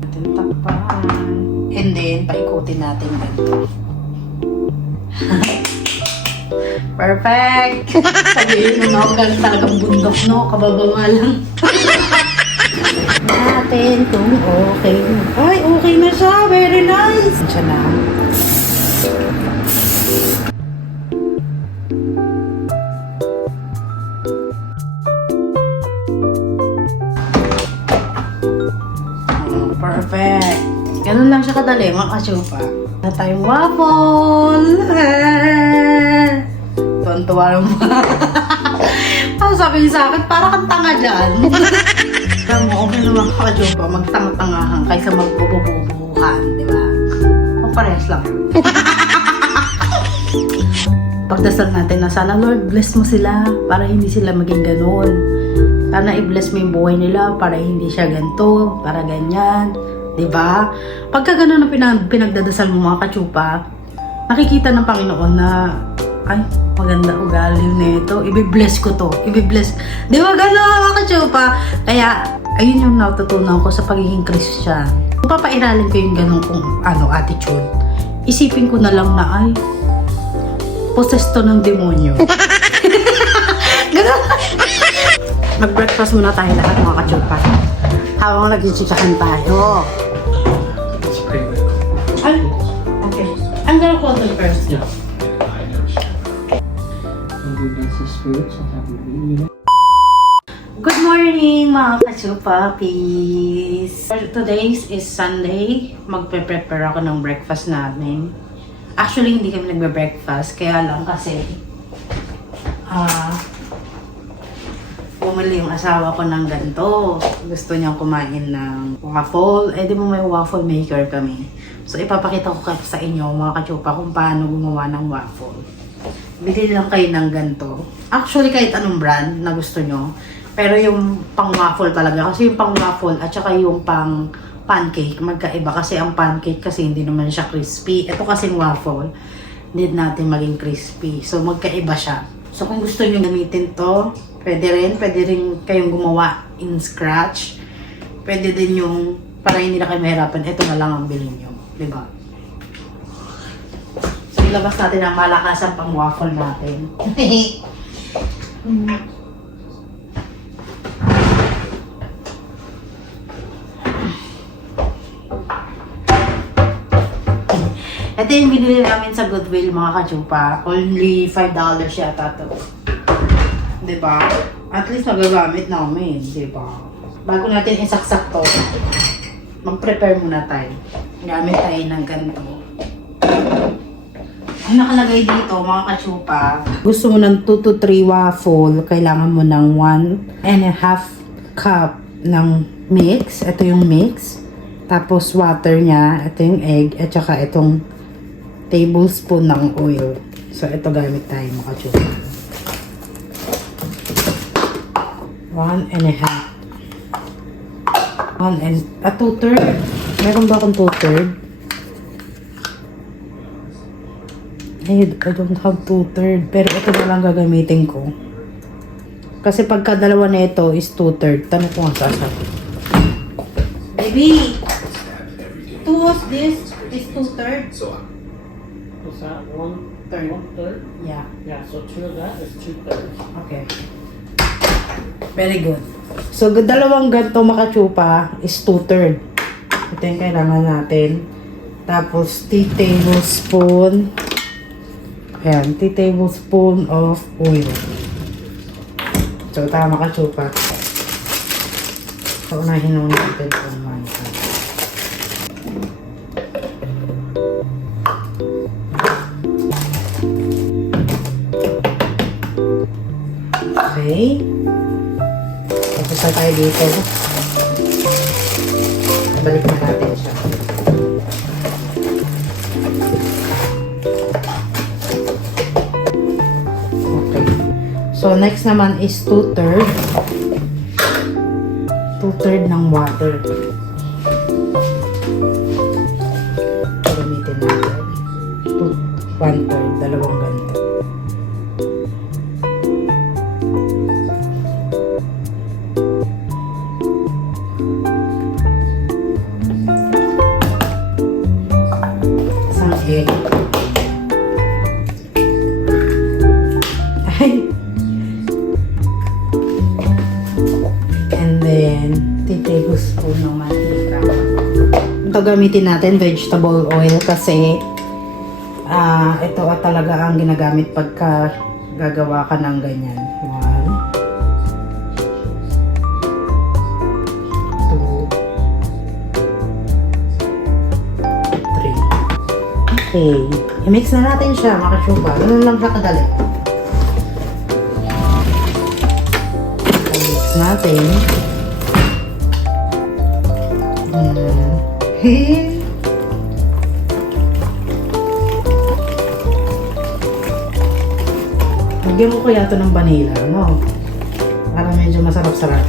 Natin takpan. And then, paikutin natin ganito. Perfect! Sabihin mo na ako galing talagang bundok, no? Kabababa lang. Natin kung okay. Ay, okay na siya. Very nice. Siya na. Perfect. Ganun lang siya kadali, mga kasyupa. Na tayong waffle. Tuwan-tuwa lang ba? Ang sabi niya sa akin, para kang tanga dyan. Alam mo, okay naman mga kasyupa, magtanga-tangahan kaysa magbububuhan, di ba? Parehas lang. Pagdasal natin na sana, Lord, bless mo sila para hindi sila maging ganun. Sana i-bless mo yung buhay nila para hindi siya ganito, para ganyan. Diba? Pagka gano'n ang pinagdadasal mo mga kachupa, nakikita ng Panginoon na, ay, maganda ugali nito. Ibi-bless ko to. Ibi-bless. Diba gano'n mga kachupa? Kaya, ayun yung natutunan ko sa pagiging Christian. Kung papairalin ko yung gano'n kung attitude, isipin ko na lang na, ay, possessed to ng demonyo. Gano'n. Mag-breakfast muna tayo lahat mga kachupa. Habang nag-chichakan tayo. Ay, okay. I'm gonna call them first. Yeah. Good morning mga kachupapis! Today is Sunday. Magpe-prepare ako ng breakfast namin. Actually, hindi kami nagbe-breakfast. Kaya lang kasi bumili yung asawa ko ng ganito. Gusto niyang kumain ng waffle. Eh, di mo may waffle maker kami. So, ipapakita ko sa inyo, mga kachupa, kung paano gumawa ng waffle. Bili lang kayo ng ganito. Actually, kahit anong brand na gusto nyo. Pero yung pang waffle talaga. Kasi yung pang waffle at saka yung pang pancake, magkaiba. Kasi ang pancake kasi hindi naman siya crispy. Ito kasing waffle, need natin maging crispy. So, magkaiba siya. So, kung gusto nyo gamitin to, pwede rin kayong gumawa in scratch. Pwede din yung, para hindi na kayo mahirapan, ito na lang ang bilhin nyo. Diba? So, ilabas natin ang malakasan pang waffle natin. Ito yung binili namin sa Goodwill mga kachupa. Only $5 yata to. Diba? At least magagamit namin, diba? Bago natin isaksak to, mag-prepare muna tayo. Gamit tayo ng ganito. Ang nakalagay dito, mga kachupa, gusto mo ng 2 to 3 waffle, kailangan mo ng 1.5 cup ng mix. Ito yung mix. Tapos water niya, ito yung egg, at saka itong tablespoon ng oil. So, ito gamit tayo, mga kachupa. 1.5. 2/3. Meron ba akong 2/3? I don't have 2/3. Pero ito na lang gagamitin ko. Kasi pagka dalawa na ito is 2/3. Tanong ko nga sasabi. Baby! 2 of this is 2/3. What's that? 1/3? 1/3? Yeah. Yeah, so 2 of that is 2/3. Okay. Very good. So, dalawang ganito makachupa is 2/3. Ito yung kailangan natin. Tapos, tea tablespoon. Ayan, tea tablespoon of oil. So, tama kachupa. So, unahin nung natin kung mansa. Okay. Tapos na tayo dito. Balik na natin siya. Okay. So, next naman is 2/3. 2/3 ng water. Gamitin natin. 1/3. Dalawang ganito. then, 3 tablespoon ng mantika. Ito gamitin natin, vegetable oil, kasi ito talaga ang ginagamit pagka gagawa ka ng ganyan. 1, 2, 3. Okay. I-mix na natin siya, mga kachupa. Ganun lang siya kadali. I-mix natin. Lagyan mo kaya ito ng vanilla, no? Para medyo masarap-sarap.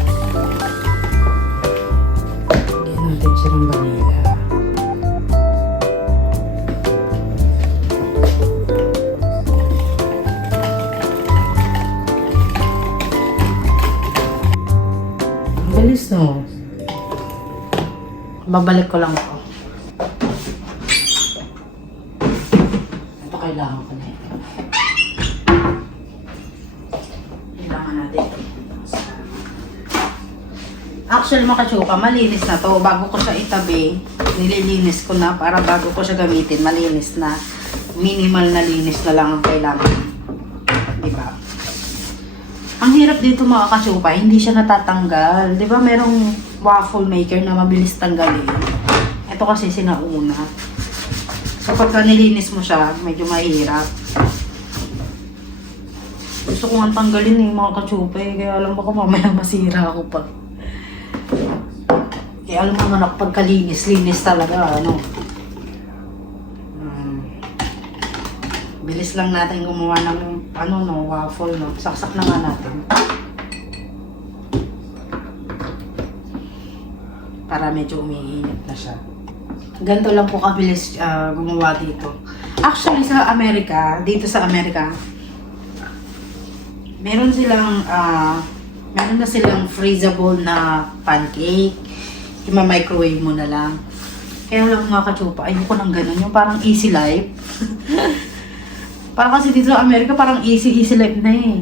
Lagyan natin siya ng vanilla. Ang galis, no? Babalik ko lang ito. Ito kailangan ko na ito. Kailangan natin. Actually, mga kachupa, malinis na to. Bago ko siya itabi, nililinis ko na para bago ko siya gamitin, malinis na. Minimal na linis na lang ang kailangan. Diba? Ang hirap dito mga kachupa, hindi siya natatanggal. Diba merong waffle maker na mabilis tanggalin. Ito kasi sinauna. So pagka nilinis mo siya, medyo mahirap. Gusto ko nga tanggalin mga kachupa kaya alam ko mamaya masira ako pa. Kaya alam mo anak, pagkalinis-linis talaga, ano. Bilis lang natin gumawa ng waffle, no. Saksak na nga natin. Para medyo umiinit na siya. Ganito lang po kabilis gumawa dito. Actually, sa Amerika, dito sa Amerika, meron na silang freezable na pancake. I-microwave mo na lang. Kaya lang mga kachupa, ayoko ng ganun. Yung parang easy life. Parang kasi dito sa Amerika, parang easy life na eh.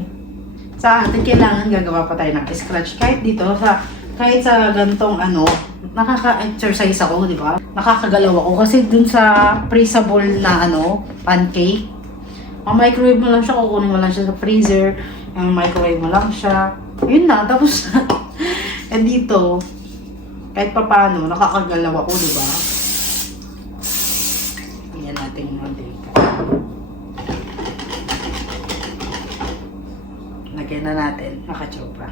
Sa atin, kailangan gagawa pa tayo ng scratch. Kahit sa gantong nakaka-exercise ako, di ba? Nakakagalaw ako kasi dun sa freezable na pancake, microwave mo lang siya, kukunin mo lang siya sa freezer, microwave mo lang siya. Yun na, tapos dito, kahit pa paano, nakakagalaw ako, di ba? Tingnan natin yung mantika. Lagyan na natin, nakachopa.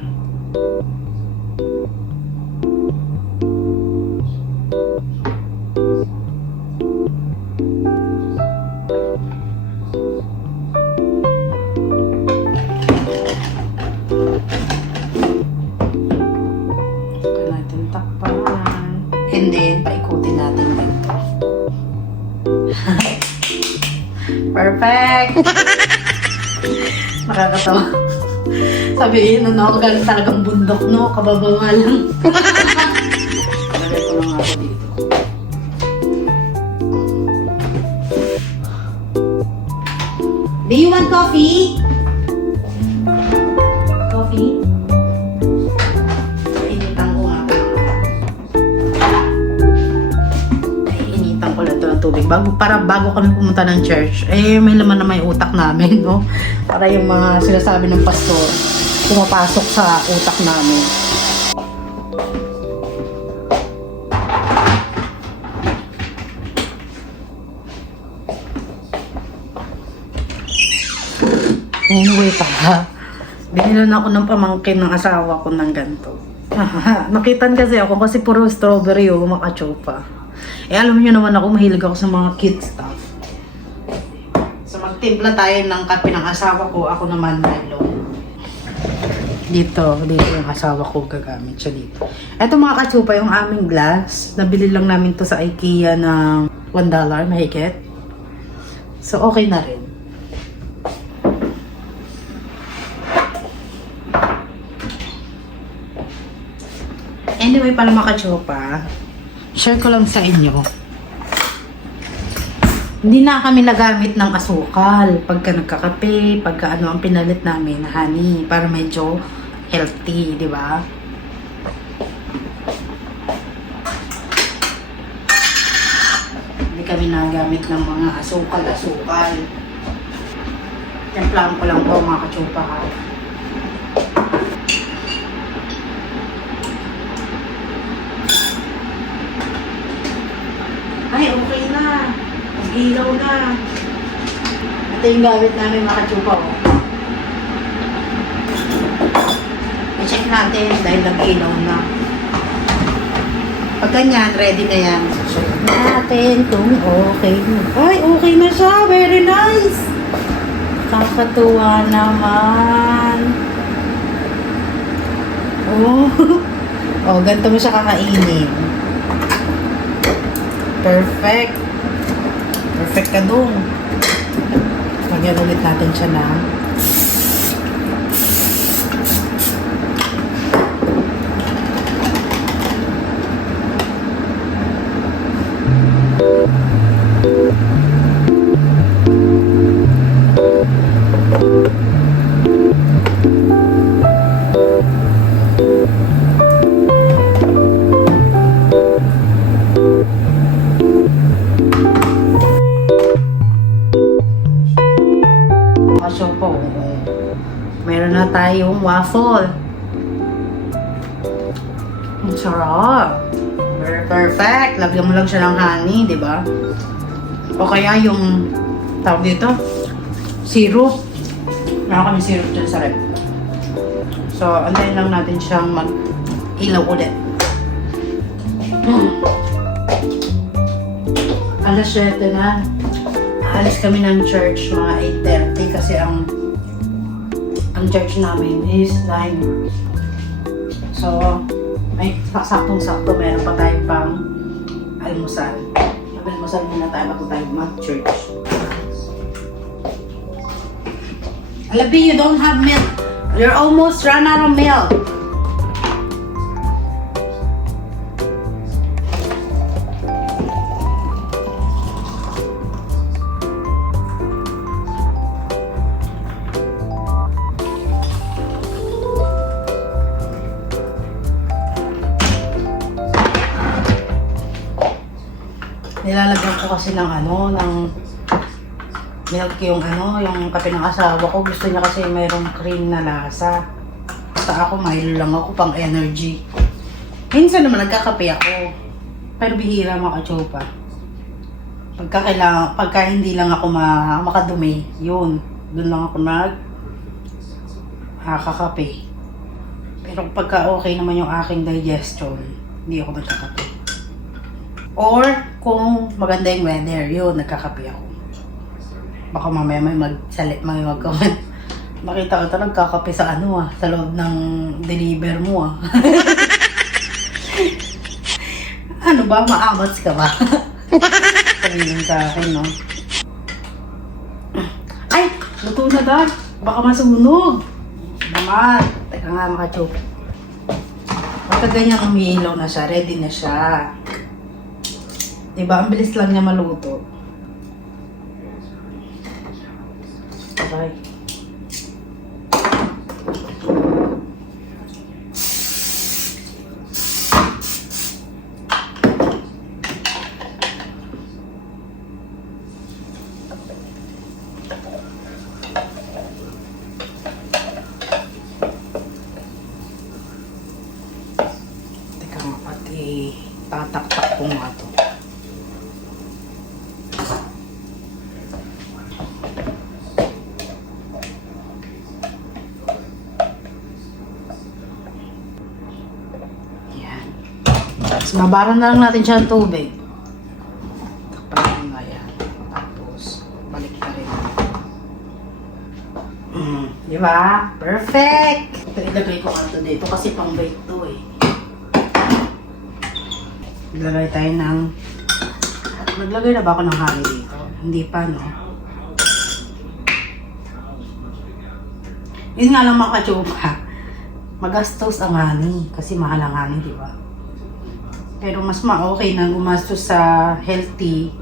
And then, paikutin natin ganito. Perfect! Nakakatawa. Sabihin, galing talagang bundok, no? Kabababa lang. Lagay ko lang ako dito. Do you want coffee? Coffee? Bago kami pumunta ng church, may laman na may utak namin, no? Para yung mga sinasabi ng pastor, pumapasok sa utak namin. Anyway pa, binilan ako ng pamangkin ng asawa ko ng ganito. Nakitan kasi ako kasi puro strawberry yung makachopa. Alam niyo naman ako, mahilig ako sa mga cute stuff. So magtimpla tayo ng kape ng asawa ko, ako naman Milo. Dito yung asawa ko, gagamit siya dito. Ito mga kachupa, yung aming glass. Nabili lang namin to sa IKEA ng $1, mahigit. So okay na rin. Anyway, para mga kachupa, share ko lang sa inyo. Hindi na kami nagamit ng asukal pagka nagkakape, pagka ang pinalit namin, honey, para medyo healthy, di ba? kami nagamit ng mga asukal-asukal. Templahan ko lang po mga kachupa ha. Ay, okay na. Mag-ilaw na. Ito yung gamit namin mga kachupa. Oh. I-check natin dahil nag-ilaw na. Pag ganyan, ready na yan. Check natin kung okay na. Ay, okay na siya. Very nice. Kakatuwa naman. Oh. Oh, ganito mo siya kakainin. Perfect. Perfect ka dun. Lagyan ulit natin siya na. So po, meron na tayong waffle. Ang sarap. Very perfect. Lagyan mo lang siya ng honey, di ba? O kaya yung tawag dito, syrup. Meron kami syrup dyan sa rep. So, antayin lang natin siyang mag-ilaw ulit. Alas 7 na. Alis kami ng church mga 8:30 kasi ang church namin is 9. So, ay saktong-sakto meron pa tayo pang almusal. Mag-almusal muna tayo bago tayo mag-church. Alabi, you don't have milk. You're almost run out of milk. Nilalagyan ko kasi ng milk yung yung kape ng asawa ko. Gusto niya kasi mayroong cream na lasa. Basta ako, Milo lang ako pang energy. Minsan naman nagkakape ako. Pero bihira mga kachopa. Pagka hindi lang ako makadumi, yun. Doon lang ako kakape. Pero pagka okay naman yung aking digestion, hindi ako nagkakape. Or, kung maganda yung weather, yun, nagkakape ako. Baka mamaya may mag-comment. Makita ko ito, nagkakape sa sa loob ng deliver mo Ano ba? Maamats ka ba? Sabihin sa akin, no? Ay! Luto na dad! Baka masunog! Naman! Teka nga, makachok. Pagka ganyan umiilaw na siya, ready na siya. Diba? Ang bilis lang niya maluto. Okay. Teka nga, pati tatak-tak ko nga ito. Tapos, mabaran na lang natin siya ng tubig. Takpan na yan. Tapos, balik na rin. Di ba? Perfect! Ilagay ko kanto dito kasi pang bake to eh. Ilagay tayo ng... Naglagay na ba ako ng honey dito? Hindi pa, no? Yun nga lang mga kachupa. Magastos ang honey. Kasi mahal ang honey, di ba? Pero mas okay na gumastos sa healthy,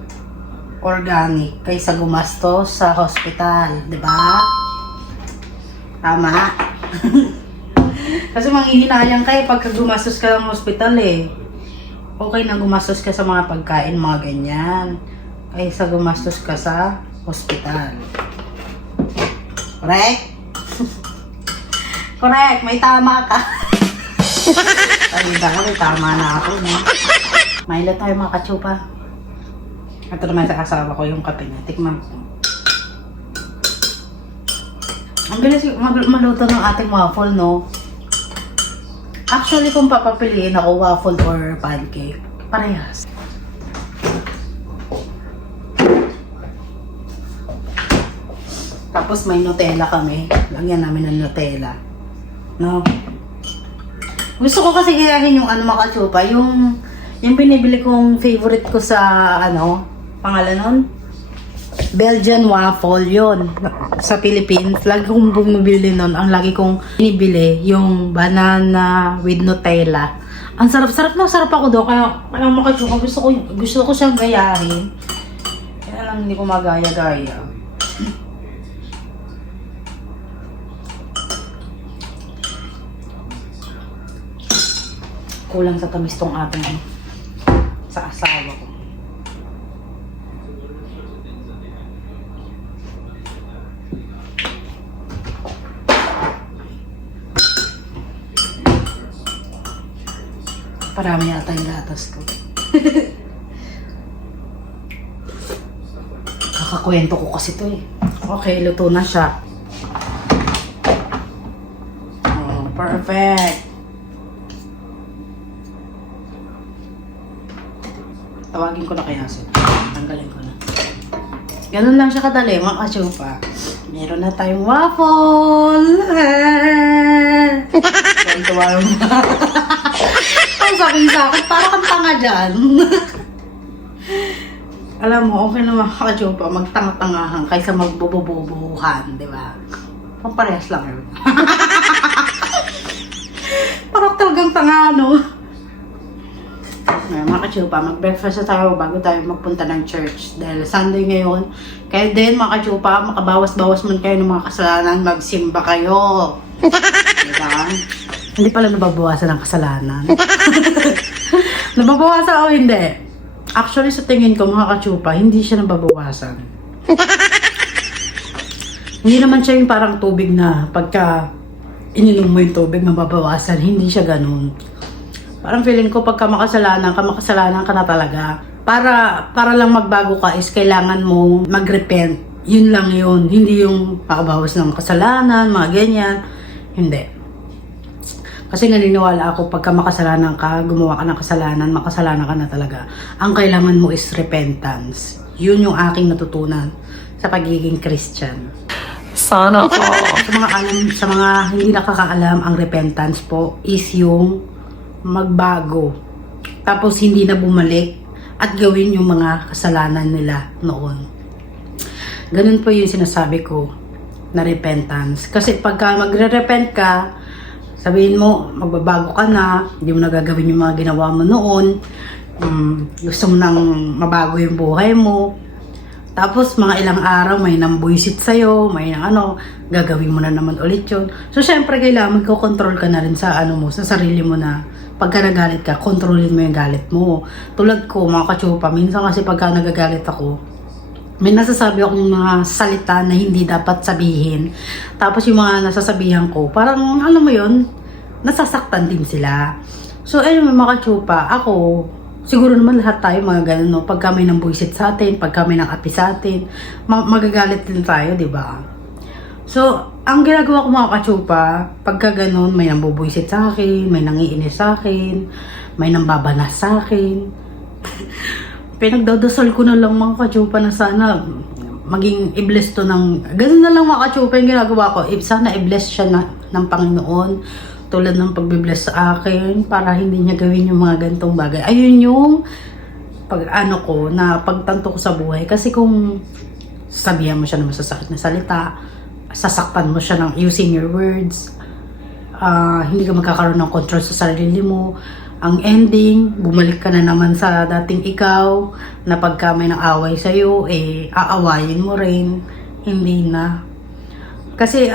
organic, kaysa gumastos sa hospital, di ba? Tama? Kasi manghihinayang kayo pagka gumastos ka ng hospital eh. Okay na gumastos ka sa mga pagkain, mga ganyan. kaysa gumastos ka sa hospital. Correct? Correct, may tama ka. Ay, may tama na ako, no? Milo tayo mga katsupa. Ito naman sa asawa ko yung kape niya. Tikman ko. Ang bilis maluto ng ating waffle, no? Actually, kung papapiliin ako, waffle or pancake, parehas. Tapos may Nutella kami. Lagyan namin ng Nutella. No? Gusto ko kasi gayahin yung ano mga katsupa, yung binibili kong favorite ko sa pangalan nun? Belgian waffle yun. Sa Philippines, lagi kong bumibili nun. Ang lagi kong binibili, yung banana with Nutella. Ang sarap-sarap na sarap ako doon. Kaya mga katsupa, gusto ko siyang gayahin. Kaya lang hindi ko magaya-gaya. Kulang sa tamis tong ating sa asawa ko. Parami yata yung gatas ko. Kakakwento ko kasi to eh. Okay, luto na siya. Oh, perfect. Tawagin ko na kaya siya. Tanggalin ko na. Ganun lang siya kadali, mga katsupa. Meron na tayong waffle! Tuwa yung ang sabi sa akin, parang kang tanga dyan. Alam mo, okay naman mga katsupa, magtanga-tangahan kaysa magbubububuhan, di ba? Parehas lang yun. Parang talagang tanga, no? Mga katsupa, mag-breakfast na tayo bago tayo magpunta ng church. Dahil Sunday ngayon. Kaya din mga katsupa, makabawas-bawas man kayo ng mga kasalanan, magsimba kayo. Diba? Hindi pala nababawasan ng kasalanan. Nababawasan o hindi? Actually, sa tingin ko mga katsupa, hindi siya nababawasan. Hindi naman siya yung parang tubig na pagka ininom mo yung tubig, mababawasan. Hindi siya ganun. Parang feeling ko pagka makasalanan ka na talaga. Para lang magbago ka is kailangan mo mag-repent. Yun lang yun. Hindi yung pakabawas ng kasalanan, mga ganyan. Hindi. Kasi naniniwala ako pagka makasalanan ka, gumawa ka ng kasalanan, makasalanan ka na talaga. Ang kailangan mo is repentance. Yun yung aking natutunan sa pagiging Christian. Sana po. Sa mga hindi nakakaalam, ang repentance po is yung magbago. Tapos hindi na bumalik at gawin yung mga kasalanan nila noon. Ganun po yung sinasabi ko na repentance. Kasi pagka magre-repent ka, sabihin mo, magbabago ka na, hindi mo nagagawin yung mga ginawa mo noon, gusto mo nang mabago yung buhay mo, tapos mga ilang araw may nambuisit sa'yo, may gagawin mo na naman ulit yun. So syempre kailangan magkocontrol ka na rin sa sa sarili mo na pagka nagalit ka, kontrolin mo yung galit mo. Tulad ko, mga katsupa, minsan kasi pagka nagagalit ako, may nasasabi akong mga salita na hindi dapat sabihin. Tapos yung mga nasasabihan ko, parang alam mo yun, nasasaktan din sila. So ayun mga katsupa, ako, siguro naman lahat tayo mga ganun, no? Pagka may nambuisit sa atin, pagka may nang-api sa atin, magagalit din tayo, di ba? So, ang ginagawa ko mga katsupa, pagka ganun, may nambubuisit sa akin, may nangiinis sa akin, may nambabanas sa akin. Pinagdadasal ko na lang mga katsupa na sana maging i-bless to ng... Ganun na lang mga katsupa yung ginagawa ko. Sana i-bless siya ng Panginoon tulad ng pagbibless sa akin para hindi niya gawin yung mga gantong bagay. Ayun yung pagtanto ko sa buhay. Kasi kung sabihan mo siya ng masasakit na salita, sasaktan mo siya ng using your words, hindi ka magkakaroon ng control sa sarili mo. Ang ending, bumalik ka na naman sa dating ikaw, na pagka may nang-away sa'yo, aawayin mo rin. Hindi na. Kasi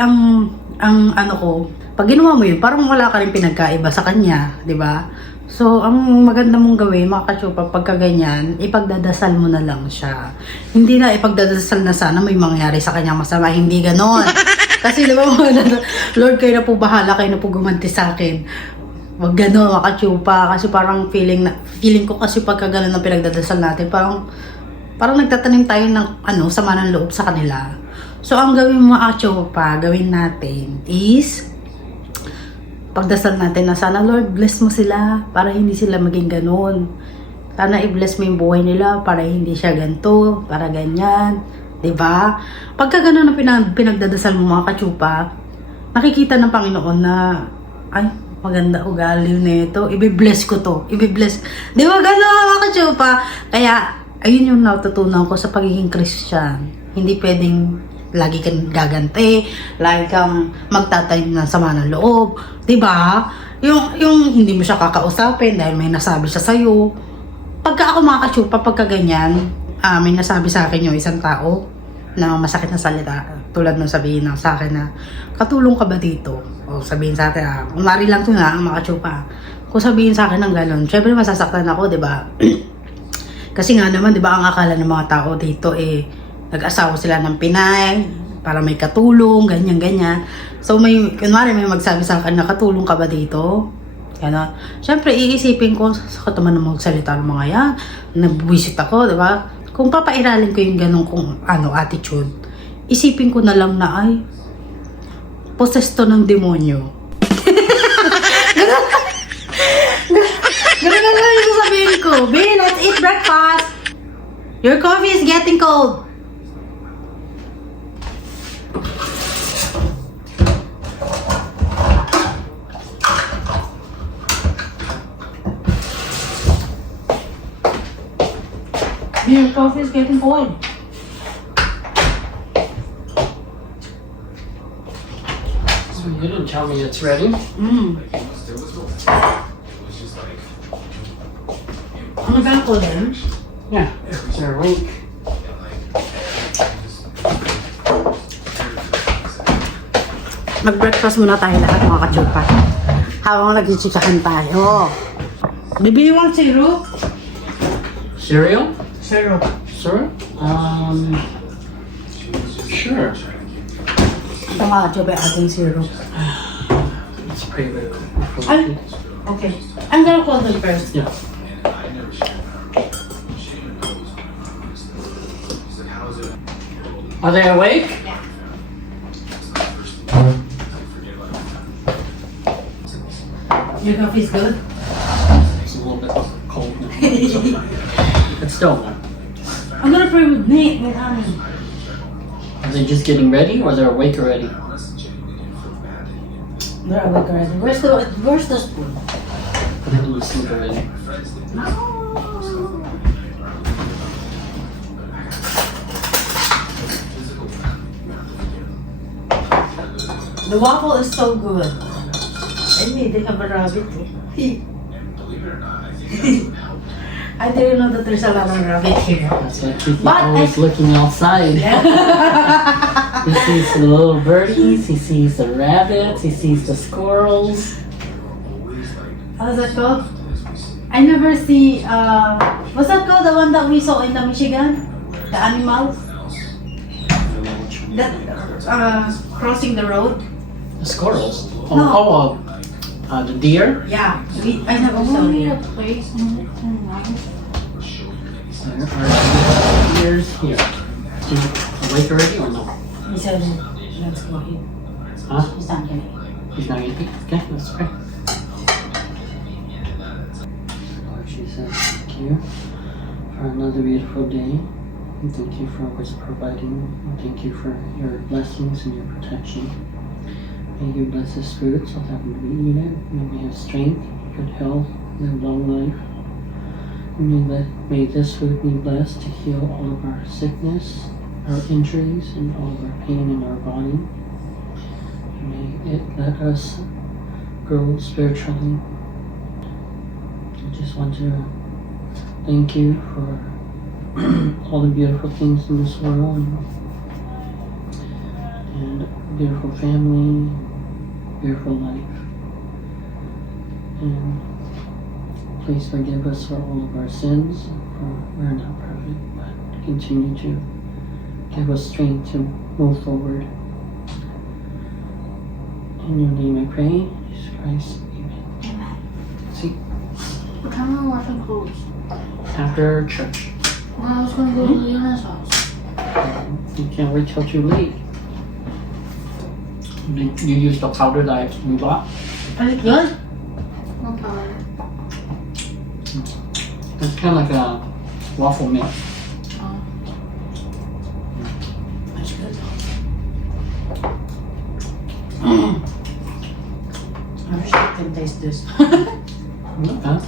pag ginawa mo yun, parang wala ka rin pinagkaiba sa kanya, di ba? So, ang maganda mong gawin, mga kachupa, pagka ganyan, ipagdadasal mo na lang siya. Hindi na ipagdadasal na sana may mangyari sa kanyang masama. Hindi ganon. Kasi di ba, Lord, kayo na po bahala, kayo na po gumanti sa akin. Wag ganon, mga kachupa. Kasi parang feeling ko kasi pagka ganon ang pinagdadasal natin, parang nagtatanim tayo ng sama ng loob sa kanila. So, ang gawin mo, mga kachupa, gawin natin is pagdasal natin na sana, Lord, bless mo sila para hindi sila maging ganun. Sana i-bless mo yung buhay nila para hindi siya ganito, para ganyan. Diba? Pagka ganun ang pinagdadasal mo, mga kachupa, nakikita ng Panginoon na, ay, maganda ugali na ito. Ibi-bless ko to. Ibi-bless. Diba ganun, mga kachupa? Kaya, ayun yung natutunan ko sa pagiging Christian. Hindi pwedeng lagi kang gagante, lagi kang magtatanim ng sama ng loob, 'di ba? Yung hindi mo siya kakausapin dahil may nasabi siya sa iyo. Pagka ako mga kachupa, pagka ganyan, may nasabi sa akin yung isang tao na masakit na salita, tulad nung sabihin ng sa akin na katulong ka ba dito? O sabihin sa akin, umari lang to na mga kachupa. Kung sabihin sa akin ng gano'n, syempre masasaktan ako, 'di ba? Kasi nga naman, 'di ba, ang akala ng mga tao dito nag-asawa sila ng Pinay para may katulong, ganyan. So, kunwari may magsabi sa akin na katulong ka ba dito? Gano'n. Siyempre, iisipin ko, sakit naman ng magsalita ng mga yan. Nabwisit ako, di ba? Kung papairalin ko yung ganong attitude, isipin ko na lang na, ay, possessed to ng demonyo. Ganun na lang yung sabihin ko. Babe, let's eat breakfast. Your coffee is getting cold. Your coffee is getting cold. So you didn't tell me it's ready. I'm gonna call them. Yeah. Is there a link? Mag-breakfast muna tayo lahat, mga kachupa. Habang nag-chichakan tayo. Bibili mo ang syrup? Cereal? Syrup. Sure. Sure. Ito mga kachupa yung ating syrup. It's pretty good. Ay, okay. I'm gonna call them first. Yeah. Are they awake? Your coffee is good? It's a little bit cold now. It's still warm. I'm gonna pray with Nate, with honey. Are they just getting ready or they're awake already? They're awake already. Where's the spoon? They have to sleep already. The waffle is so good. I made it have a rabbit. I didn't know that there's a lot of rabbit here. That's why Kiki But always looking outside. He sees the little birdies, he sees the rabbits, he sees the squirrels. How's that called? I never see, what's that called? The one that we saw in the Michigan? The animals? That, crossing the road? The squirrels? No. The deer? Yeah, I never saw it. There are deers here. Is he awake already or no? He said, let's go here. Huh? He's not gonna eat. He's not gonna eat? Okay, that's okay. Lord Jesus, thank you for another beautiful day. And thank you for always providing. And thank you for your blessings and your protection. May you bless this food so that we may eat it. May we have strength, good health, live long life. And may this food be blessed to heal all of our sickness, our injuries, and all of our pain in our body. May it let us grow spiritually. I just want to thank you for all the beautiful things in this world, and beautiful family, beautiful life. And Please forgive us for all of our sins. For we're not perfect, but continue to give us strength to move forward. In your name I pray, Jesus Christ. Amen. Amen. See, What time are we watching clothes? after church, I was gonna go to Leona's house. you can't wait till too late. You use the powder that we bought? Balik yun? No power. It's kind of like a waffle mix. Oh. That's good. I wish I could taste this. Okay.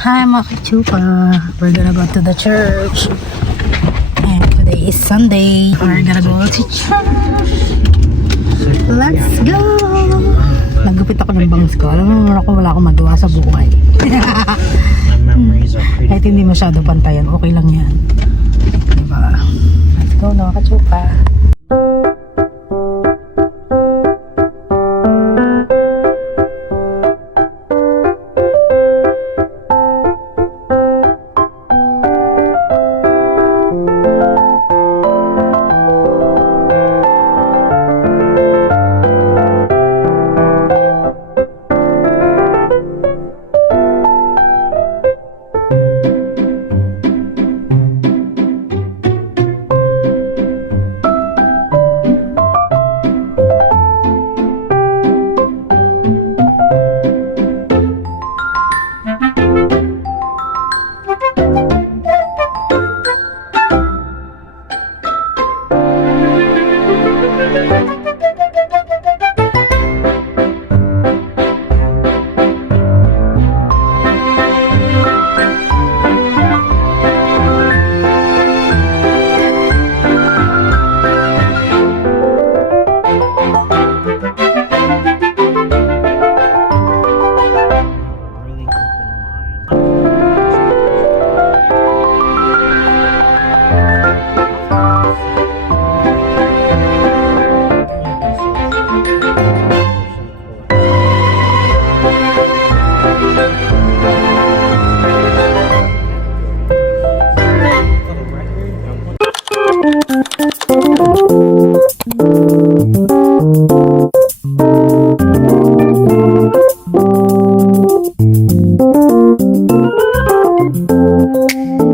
Hi mga kachupa, we're gonna go to the church and today is Sunday. We're gonna go to church. Let's go! Nagupit ako ng bangs ko. Alam mo naman ako wala akong magawa sa buhay. My memories are pretty Kahit hindi masyado pantayan, okay lang yan. Diba? Let's go mga kachupa. really open mind.